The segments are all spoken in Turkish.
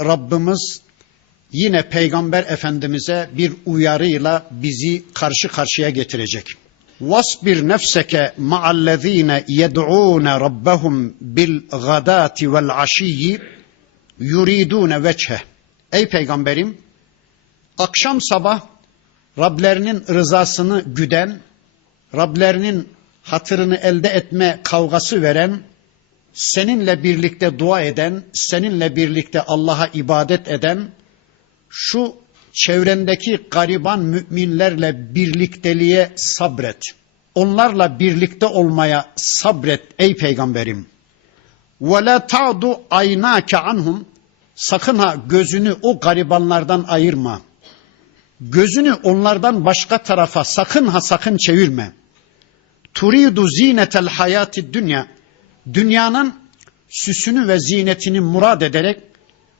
Rabbimiz yine Peygamber Efendimiz'e bir uyarıyla bizi karşı karşıya getirecek. Vasbir nefseke ma'allezine yed'ûne rabbahum bil gadati vel aşiyyi yuridûne veçhe. Ey Peygamberim, akşam sabah Rablerinin rızasını güden, Rablerinin hatırını elde etme kavgası veren, seninle birlikte dua eden, seninle birlikte Allah'a ibadet eden, şu çevrendeki gariban müminlerle birlikteliğe sabret. Onlarla birlikte olmaya sabret ey peygamberim. Ve la ta'du aynake anhum. Sakın ha gözünü o garibanlardan ayırma. Gözünü onlardan başka tarafa sakın ha sakın çevirme. Turidu zinetel hayati dünya. Dünyanın süsünü ve zinetini murad ederek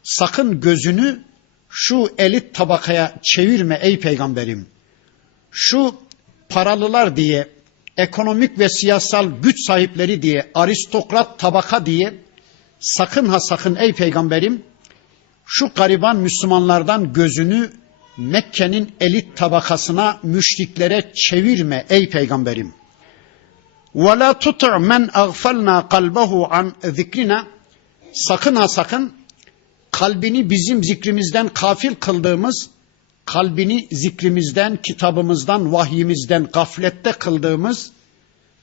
sakın gözünü şu elit tabakaya çevirme ey peygamberim. Şu paralılar diye, ekonomik ve siyasal güç sahipleri diye, aristokrat tabaka diye sakın ha sakın ey peygamberim şu gariban Müslümanlardan gözünü Mekke'nin elit tabakasına, müşriklere çevirme ey peygamberim. وَلَا تُطِعْ مَنْ اَغْفَلْنَا قَلْبَهُ عَنْ ذِكْرِنَا Sakın ha sakın kalbini bizim zikrimizden kafil kıldığımız, kalbini zikrimizden, kitabımızdan, vahyimizden gaflette kıldığımız,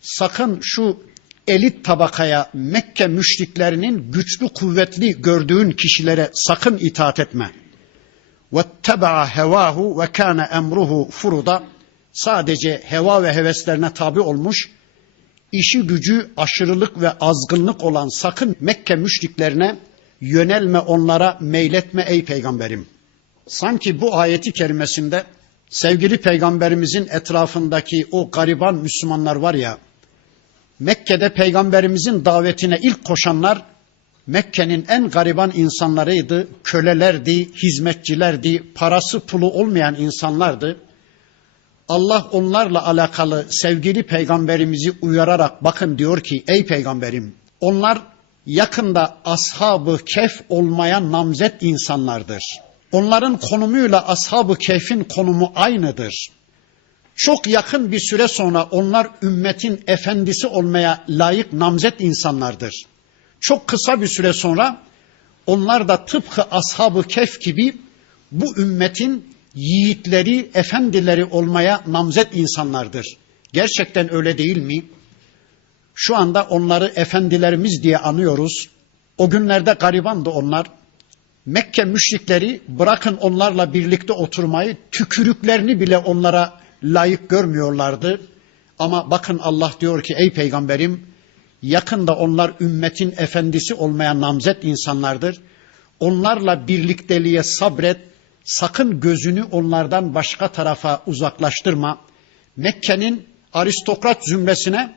sakın şu elit tabakaya Mekke müşriklerinin güçlü kuvvetli gördüğün kişilere sakın itaat etme. وَاتَّبَعَ هَوَاهُ وَكَانَ اَمْرُهُ furuda Sadece heva ve heveslerine tabi olmuş, işi gücü aşırılık ve azgınlık olan sakın Mekke müşriklerine yönelme onlara meyletme ey peygamberim. Sanki bu ayeti kerimesinde sevgili peygamberimizin etrafındaki o gariban Müslümanlar var ya, Mekke'de peygamberimizin davetine ilk koşanlar Mekke'nin en gariban insanlarıydı, kölelerdi, hizmetçilerdi, parası pulu olmayan insanlardı. Allah onlarla alakalı sevgili peygamberimizi uyararak bakın diyor ki ey peygamberim onlar yakında ashabı kef olmaya namzet insanlardır. Onların konumuyla ashabı kefin konumu aynıdır. Çok yakın bir süre sonra onlar ümmetin efendisi olmaya layık namzet insanlardır. Çok kısa bir süre sonra onlar da tıpkı ashabı kef gibi bu ümmetin yiğitleri, efendileri olmaya namzet insanlardır. Gerçekten öyle değil mi? Şu anda onları efendilerimiz diye anıyoruz. O günlerde garibandı onlar. Mekke müşrikleri bırakın onlarla birlikte oturmayı, tükürüklerini bile onlara layık görmüyorlardı. Ama bakın Allah diyor ki ey peygamberim yakında onlar ümmetin efendisi olmaya namzet insanlardır. Onlarla birlikteliğe sabret, sakın gözünü onlardan başka tarafa uzaklaştırma. Mekke'nin aristokrat zümresine,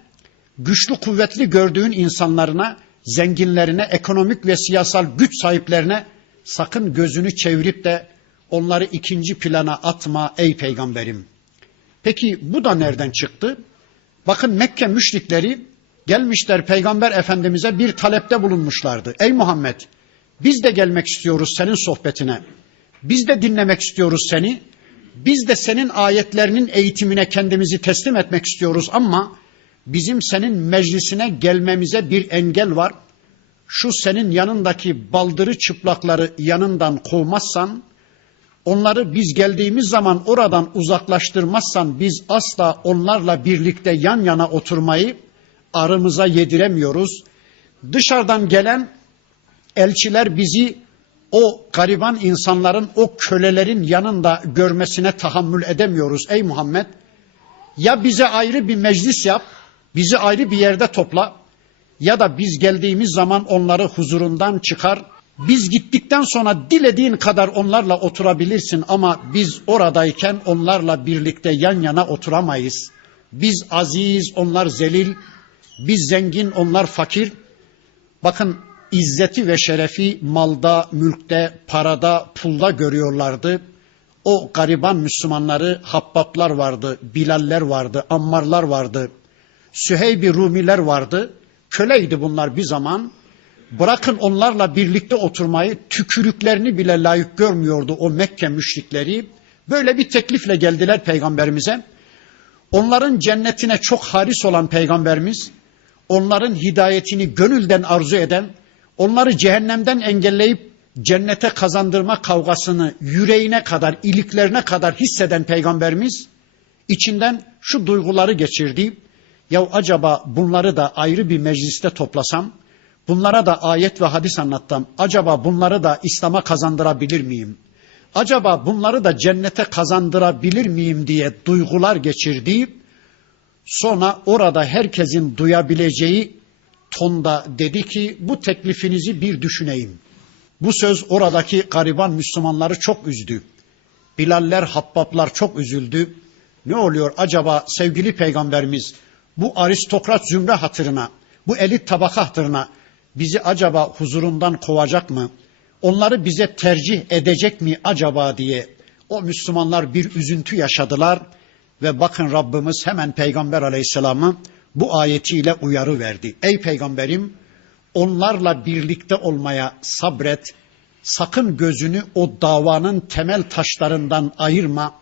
güçlü kuvvetli gördüğün insanlarına, zenginlerine, ekonomik ve siyasal güç sahiplerine sakın gözünü çevirip de onları ikinci plana atma ey peygamberim. Peki bu da nereden çıktı? Bakın Mekke müşrikleri gelmişler peygamber efendimize bir talepte bulunmuşlardı. Ey Muhammed biz de gelmek istiyoruz senin sohbetine. Biz de dinlemek istiyoruz seni. Biz de senin ayetlerinin eğitimine kendimizi teslim etmek istiyoruz ama bizim senin meclisine gelmemize bir engel var. Şu senin yanındaki baldırı çıplakları yanından kovmazsan, onları biz geldiğimiz zaman oradan uzaklaştırmazsan biz asla onlarla birlikte yan yana oturmayı arımıza yediremiyoruz. Dışarıdan gelen elçiler bizi o gariban insanların, o kölelerin yanında görmesine tahammül edemiyoruz ey Muhammed. Ya bize ayrı bir meclis yap, bizi ayrı bir yerde topla ya da biz geldiğimiz zaman onları huzurundan çıkar. Biz gittikten sonra dilediğin kadar onlarla oturabilirsin ama biz oradayken onlarla birlikte yan yana oturamayız. Biz aziz, onlar zelil, biz zengin, onlar fakir. Bakın izzeti ve şerefi malda, mülkte, parada, pulda görüyorlardı. O gariban Müslümanları Habbaplar vardı, Bilaller vardı, Ammarlar vardı, Süheyb-i Rumiler vardı. Köleydi bunlar bir zaman. Bırakın onlarla birlikte oturmayı tükürüklerini bile layık görmüyordu o Mekke müşrikleri. Böyle bir teklifle geldiler peygamberimize. Onların cennetine çok haris olan peygamberimiz, onların hidayetini gönülden arzu eden, onları cehennemden engelleyip cennete kazandırma kavgasını yüreğine kadar, iliklerine kadar hisseden peygamberimiz içinden şu duyguları geçirdi. Ya acaba bunları da ayrı bir mecliste toplasam, bunlara da ayet ve hadis anlattım. Acaba bunları da İslam'a kazandırabilir miyim? Acaba bunları da cennete kazandırabilir miyim diye duygular geçirdi. Sonra orada herkesin duyabileceği tonda dedi ki bu teklifinizi bir düşüneyim. Bu söz oradaki gariban Müslümanları çok üzdü. Bilaller, Habbablar çok üzüldü. Ne oluyor acaba sevgili peygamberimiz bu aristokrat zümre hatırına, bu elit tabaka hatırına bizi acaba huzurundan kovacak mı? Onları bize tercih edecek mi acaba diye o Müslümanlar bir üzüntü yaşadılar ve bakın Rabbimiz hemen Peygamber Aleyhisselam'ı bu ayetiyle uyarı verdi. Ey peygamberim onlarla birlikte olmaya sabret. Sakın gözünü o davanın temel taşlarından ayırma.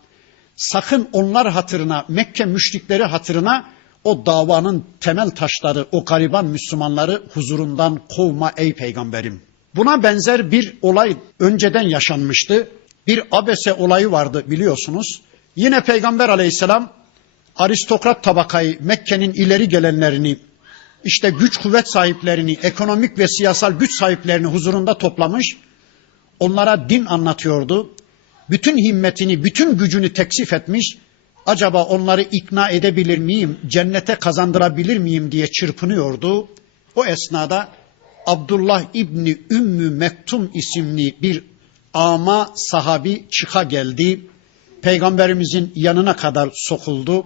Sakın onlar hatırına, Mekke müşrikleri hatırına o davanın temel taşları, o gariban Müslümanları huzurundan kovma ey peygamberim. Buna benzer bir olay önceden yaşanmıştı. Bir abese olayı vardı biliyorsunuz. Yine Peygamber aleyhisselam aristokrat tabakayı, Mekke'nin ileri gelenlerini, işte güç kuvvet sahiplerini, ekonomik ve siyasal güç sahiplerini huzurunda toplamış. Onlara din anlatıyordu. Bütün himmetini, bütün gücünü teksif etmiş. Acaba onları ikna edebilir miyim, cennete kazandırabilir miyim diye çırpınıyordu. O esnada Abdullah İbni Ümmü Mektum isimli bir ama sahabi çıka geldi. Peygamberimizin yanına kadar sokuldu.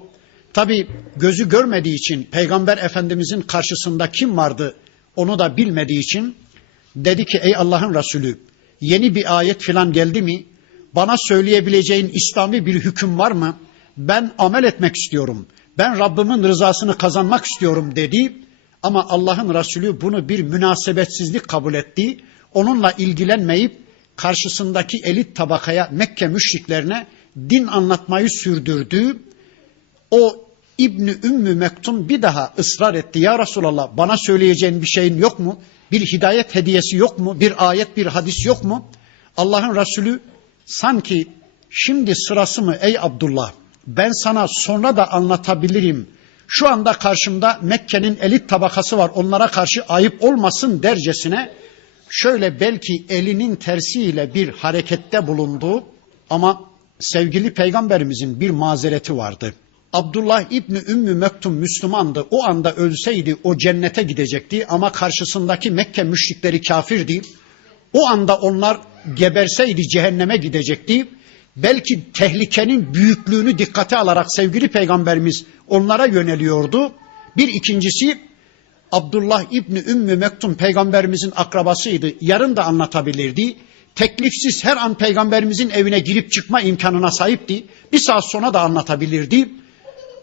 Tabi gözü görmediği için peygamber efendimizin karşısında kim vardı onu da bilmediği için dedi ki ey Allah'ın Resulü yeni bir ayet filan geldi mi? Bana söyleyebileceğin İslami bir hüküm var mı? Ben amel etmek istiyorum. Ben Rabbimin rızasını kazanmak istiyorum dedi. Ama Allah'ın Resulü bunu bir münasebetsizlik kabul etti. Onunla ilgilenmeyip karşısındaki elit tabakaya Mekke müşriklerine din anlatmayı sürdürdü. O İbni Ümmü Mektum bir daha ısrar etti. Ya Resulallah bana söyleyeceğin bir şeyin yok mu? Bir hidayet hediyesi yok mu? Bir ayet, bir hadis yok mu? Allah'ın Resulü sanki şimdi sırası mı ey Abdullah? Ben sana sonra da anlatabilirim. Şu anda karşımda Mekke'nin elit tabakası var. Onlara karşı ayıp olmasın dercesine şöyle belki elinin tersiyle bir harekette bulundu ama sevgili peygamberimizin bir mazereti vardı. Abdullah İbni Ümmü Mektum Müslümandı. O anda ölseydi o cennete gidecekti ama karşısındaki Mekke müşrikleri kafirdi. O anda onlar geberseydi cehenneme gidecekti. Belki tehlikenin büyüklüğünü dikkate alarak sevgili peygamberimiz onlara yöneliyordu. Bir ikincisi Abdullah İbni Ümmü Mektum peygamberimizin akrabasıydı. Yarın da anlatabilirdi. Teklifsiz her an peygamberimizin evine girip çıkma imkanına sahipti. Bir saat sonra da anlatabilirdi.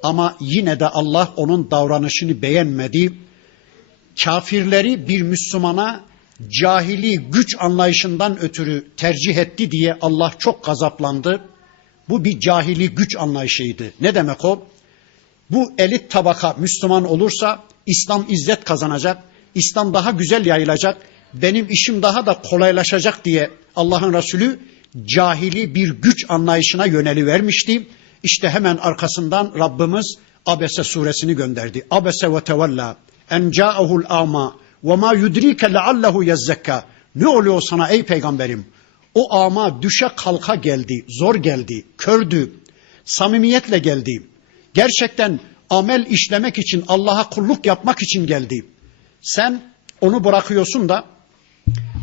Ama yine de Allah onun davranışını beğenmedi. Kafirleri bir Müslümana cahili güç anlayışından ötürü tercih etti diye Allah çok gazaplandı. Bu bir cahili güç anlayışıydı. Ne demek o? Bu elit tabaka Müslüman olursa İslam izzet kazanacak, İslam daha güzel yayılacak, benim işim daha da kolaylaşacak diye Allah'ın Resulü cahili bir güç anlayışına yöneli vermişti. İşte hemen arkasından Rabbimiz Abese suresini gönderdi. Abese ve tevella en ca'ahul ama ve ma yudrike leallehu yezzekka. Ne oluyor sana ey peygamberim? O ama düşe kalka geldi, zor geldi, kördü, samimiyetle geldi. Gerçekten amel işlemek için, Allah'a kulluk yapmak için geldi. Sen onu bırakıyorsun da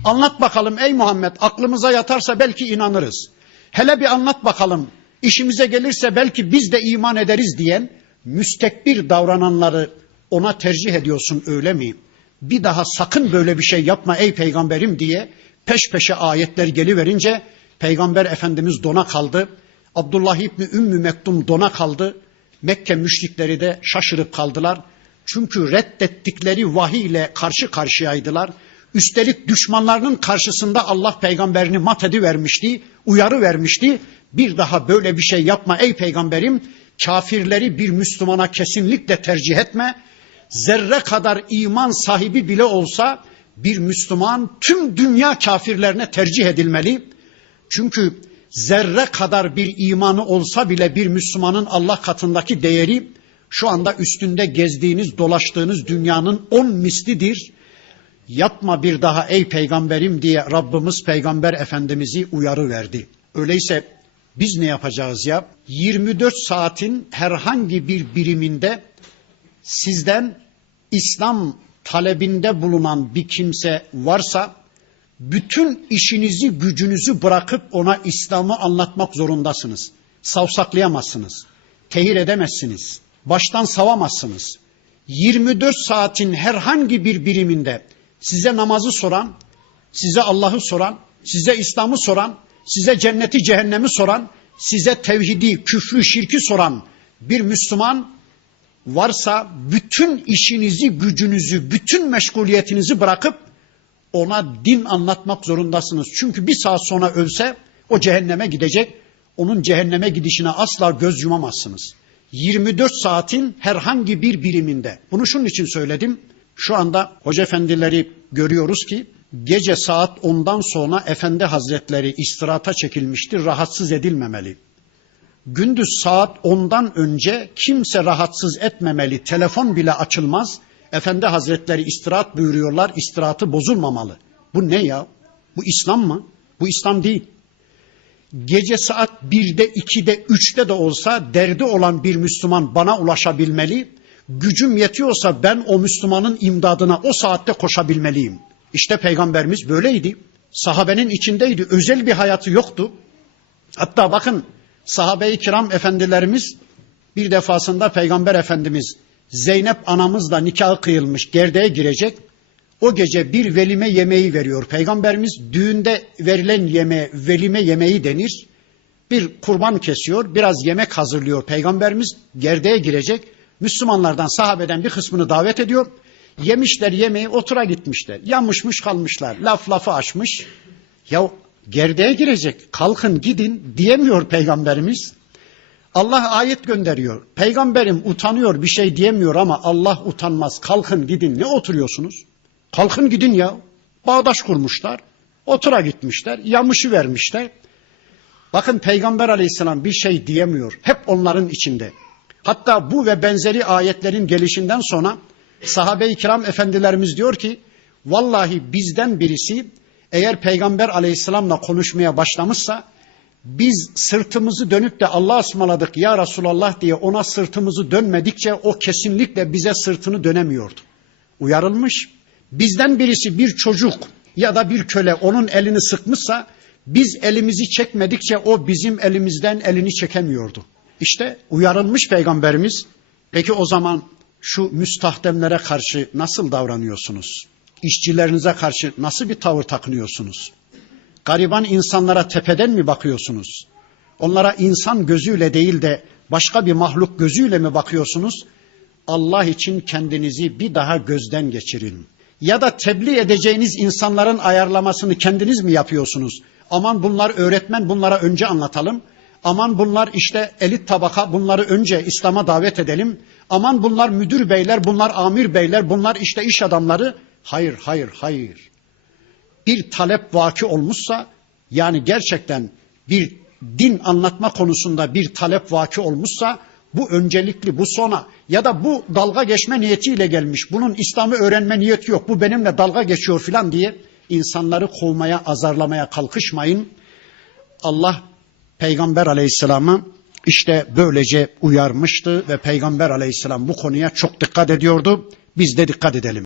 anlat bakalım ey Muhammed aklımıza yatarsa belki inanırız. Hele bir anlat bakalım işimize gelirse belki biz de iman ederiz diyen müstekbir davrananları ona tercih ediyorsun öyle mi? Bir daha sakın böyle bir şey yapma ey peygamberim diye peş peşe ayetler geliverince peygamber efendimiz dona kaldı. Abdullah İbni Ümmü Mektum dona kaldı. Mekke müşrikleri de şaşırıp kaldılar. Çünkü reddettikleri vahiy ile karşı karşıyaydılar. Üstelik düşmanlarının karşısında Allah peygamberini mat vermişti, uyarı vermişti. Bir daha böyle bir şey yapma ey peygamberim. Kafirleri bir Müslümana kesinlikle tercih etme. Zerre kadar iman sahibi bile olsa bir Müslüman tüm dünya kafirlerine tercih edilmeli. Çünkü zerre kadar bir imanı olsa bile bir Müslümanın Allah katındaki değeri şu anda üstünde gezdiğiniz, dolaştığınız dünyanın on mislidir. Yapma bir daha ey peygamberim diye Rabbimiz peygamber efendimizi uyarı verdi. Öyleyse biz ne yapacağız ya? 24 saatin herhangi bir biriminde sizden İslam talebinde bulunan bir kimse varsa bütün işinizi gücünüzü bırakıp ona İslam'ı anlatmak zorundasınız. Savsaklayamazsınız. Tehir edemezsiniz. Baştan savamazsınız. 24 saatin herhangi bir biriminde size namazı soran, size Allah'ı soran, size İslam'ı soran, size cenneti cehennemi soran, size tevhidi, küfrü, şirki soran bir Müslüman varsa bütün işinizi, gücünüzü, bütün meşguliyetinizi bırakıp ona din anlatmak zorundasınız. Çünkü bir saat sonra ölse o cehenneme gidecek. Onun cehenneme gidişine asla göz yumamazsınız. 24 saatin herhangi bir biriminde. Bunu şunun için söyledim. Şu anda hoca efendileri görüyoruz ki gece saat 10'dan sonra efendi hazretleri istirahata çekilmiştir. Rahatsız edilmemeli. Gündüz saat 10'dan önce kimse rahatsız etmemeli. Telefon bile açılmaz. Efendi Hazretleri istirahat buyuruyorlar. İstirahatı bozulmamalı. Bu ne ya? Bu İslam mı? Bu İslam değil. Gece saat 1'de, 2'de, 3'te de olsa derdi olan bir Müslüman bana ulaşabilmeli. Gücüm yetiyorsa ben o Müslümanın imdadına o saatte koşabilmeliyim. İşte peygamberimiz böyleydi. Sahabenin içindeydi. Özel bir hayatı yoktu. Hatta bakın sahabe-i kiram efendilerimiz bir defasında peygamber efendimiz Zeynep anamızla nikahı kıyılmış gerdeğe girecek. O gece bir velime yemeği veriyor. Peygamberimiz düğünde verilen yeme velime yemeği denir. Bir kurban kesiyor, biraz yemek hazırlıyor. Peygamberimiz gerdeğe girecek. Müslümanlardan, sahabeden bir kısmını davet ediyor. Yemişler yemeği, otura gitmişler. Yanmışmış kalmışlar. Laf lafı açmış. Ya gerdeğe girecek, kalkın gidin diyemiyor Peygamberimiz. Allah ayet gönderiyor. Peygamberim utanıyor bir şey diyemiyor ama Allah utanmaz. Kalkın gidin. Ne oturuyorsunuz? Kalkın gidin ya. Bağdaş kurmuşlar. Otura gitmişler. Yamışı vermişler. Bakın Peygamber aleyhisselam bir şey diyemiyor. Hep onların içinde. Hatta bu ve benzeri ayetlerin gelişinden sonra sahabe-i kiram efendilerimiz diyor ki vallahi bizden birisi eğer Peygamber aleyhisselamla konuşmaya başlamışsa biz sırtımızı dönüp de Allah'a ısmarladık ya Resulallah diye ona sırtımızı dönmedikçe o kesinlikle bize sırtını dönemiyordu. Uyarılmış. Bizden birisi bir çocuk ya da bir köle onun elini sıkmışsa biz elimizi çekmedikçe o bizim elimizden elini çekemiyordu. İşte uyarılmış peygamberimiz. Peki o zaman şu müstahdemlere karşı nasıl davranıyorsunuz? İşçilerinize karşı nasıl bir tavır takınıyorsunuz? Gariban insanlara tepeden mi bakıyorsunuz? Onlara insan gözüyle değil de başka bir mahluk gözüyle mi bakıyorsunuz? Allah için kendinizi bir daha gözden geçirin. Ya da tebliğ edeceğiniz insanların ayarlamasını kendiniz mi yapıyorsunuz? Aman bunlar öğretmen bunlara önce anlatalım. Aman bunlar işte elit tabaka bunları önce İslam'a davet edelim. Aman bunlar müdür beyler, bunlar amir beyler, bunlar işte iş adamları. Hayır, hayır, hayır. Bir talep vaki olmuşsa yani gerçekten bir din anlatma konusunda bir talep vaki olmuşsa bu öncelikli, bu sona ya da bu dalga geçme niyetiyle gelmiş. Bunun İslam'ı öğrenme niyeti yok. Bu benimle dalga geçiyor filan diye insanları kovmaya, azarlamaya kalkışmayın. Allah Peygamber Aleyhisselam'ı işte böylece uyarmıştı ve Peygamber Aleyhisselam bu konuya çok dikkat ediyordu. Biz de dikkat edelim.